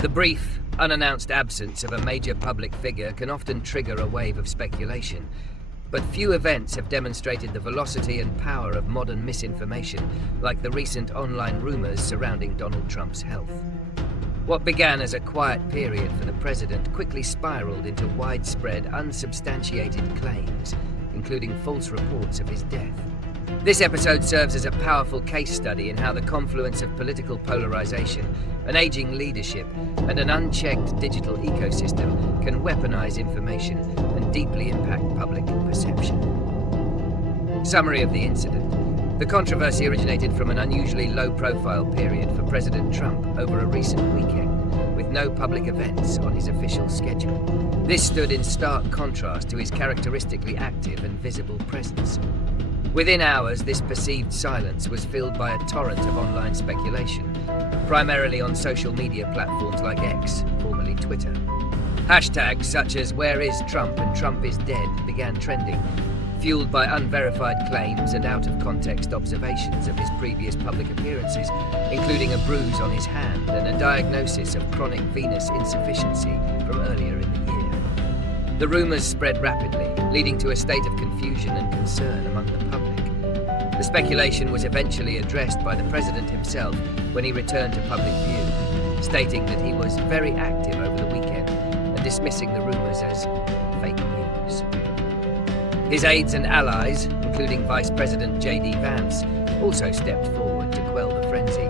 The brief, unannounced absence of a major public figure can often trigger a wave of speculation, but few events have demonstrated the velocity and power of modern misinformation, like the recent online rumors surrounding Donald Trump's health. What began as a quiet period for the president quickly spiraled into widespread, unsubstantiated claims, including false reports of his death. This episode serves as a powerful case study in how the confluence of political polarization, an aging leadership, and an unchecked digital ecosystem can weaponize information and deeply impact public perception. Summary of the incident. The controversy originated from an unusually low-profile period for President Trump over a recent weekend, with no public events on his official schedule. This stood in stark contrast to his characteristically active and visible presence. Within hours, this perceived silence was filled by a torrent of online speculation, primarily on social media platforms like X, formerly Twitter. Hashtags such as "Where is Trump" and "Trump is dead" began trending, fueled by unverified claims and out-of-context observations of his previous public appearances, including a bruise on his hand and a diagnosis of chronic venous insufficiency from earlier in the year. The rumors spread rapidly, leading to a state of confusion and concern among the public. The speculation was eventually addressed by the president himself when he returned to public view, stating that he was very active over the weekend and dismissing the rumors as fake news. His aides and allies, including Vice President J.D. Vance, also stepped forward to quell the frenzy,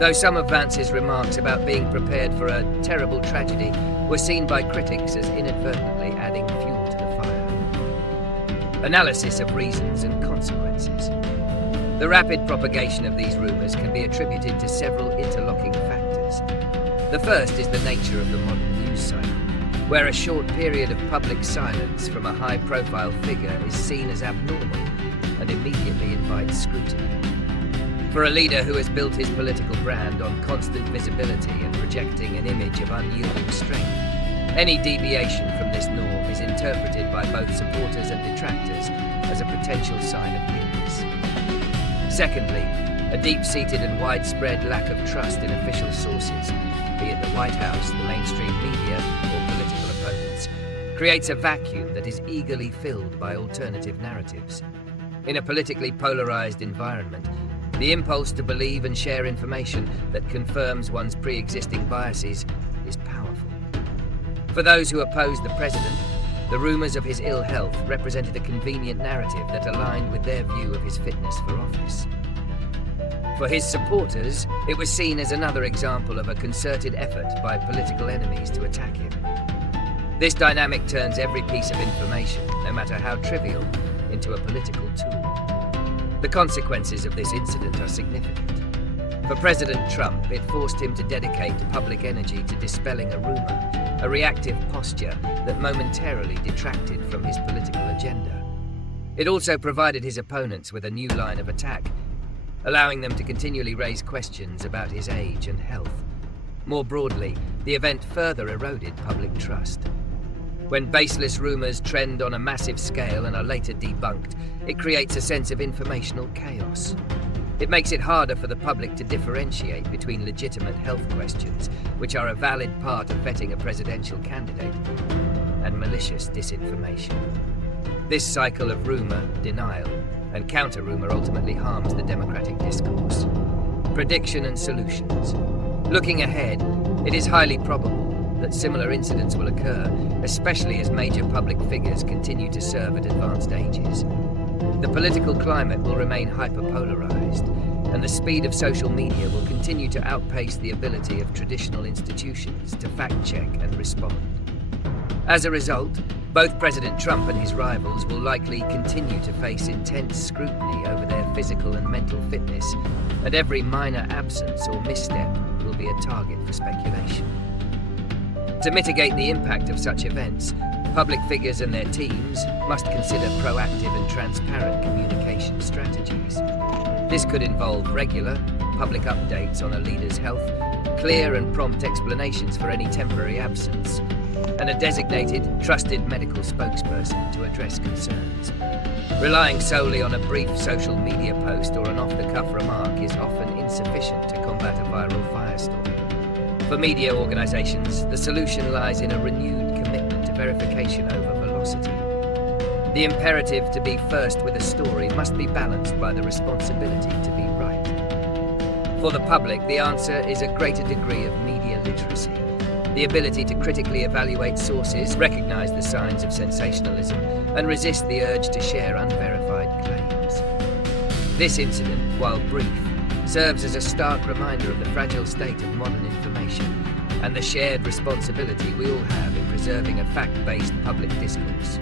though some of Vance's remarks about being prepared for a terrible tragedy were seen by critics as inadvertently adding fuel to the fire. Analysis of reasons and consequences. The rapid propagation of these rumors can be attributed to several interlocking factors. The first is the nature of the modern news cycle, where a short period of public silence from a high-profile figure is seen as abnormal and immediately invites scrutiny. For a leader who has built his political brand on constant visibility and projecting an image of unyielding strength, any deviation from this norm is interpreted by both supporters and detractors as a potential sign of weakness. Secondly, a deep-seated and widespread lack of trust in official sources, be it the White House, the mainstream media, or political opponents, creates a vacuum that is eagerly filled by alternative narratives. In a politically polarized environment, the impulse to believe and share information that confirms one's pre-existing biases is powerful. For those who opposed the president, the rumors of his ill health represented a convenient narrative that aligned with their view of his fitness for office. For his supporters, it was seen as another example of a concerted effort by political enemies to attack him. This dynamic turns every piece of information, no matter how trivial, into a political tool. The consequences of this incident are significant. For President Trump, it forced him to dedicate public energy to dispelling a rumor, a reactive posture that momentarily detracted from his political agenda. It also provided his opponents with a new line of attack, allowing them to continually raise questions about his age and health. More broadly, the event further eroded public trust. When baseless rumors trend on a massive scale and are later debunked, it creates a sense of informational chaos. It makes it harder for the public to differentiate between legitimate health questions, which are a valid part of vetting a presidential candidate, and malicious disinformation. This cycle of rumor, denial, and counter-rumor ultimately harms the democratic discourse. Prediction and solutions. Looking ahead, it is highly probable that similar incidents will occur, especially as major public figures continue to serve at advanced ages. The political climate will remain hyperpolarized, and the speed of social media will continue to outpace the ability of traditional institutions to fact-check and respond. As a result, both President Trump and his rivals will likely continue to face intense scrutiny over their physical and mental fitness, and every minor absence or misstep will be a target for speculation. To mitigate the impact of such events, public figures and their teams must consider proactive and transparent communication strategies. This could involve regular, public updates on a leader's health, clear and prompt explanations for any temporary absence, and a designated, trusted medical spokesperson to address concerns. Relying solely on a brief social media post or an off-the-cuff remark is often insufficient to combat a viral firestorm. For media organisations, the solution lies in a renewed commitment to verification over velocity. The imperative to be first with a story must be balanced by the responsibility to be right. For the public, the answer is a greater degree of media literacy. The ability to critically evaluate sources, recognise the signs of sensationalism, and resist the urge to share unverified claims. This incident, while brief, serves as a stark reminder of the fragile state of modern information and the shared responsibility we all have in preserving a fact-based public discourse.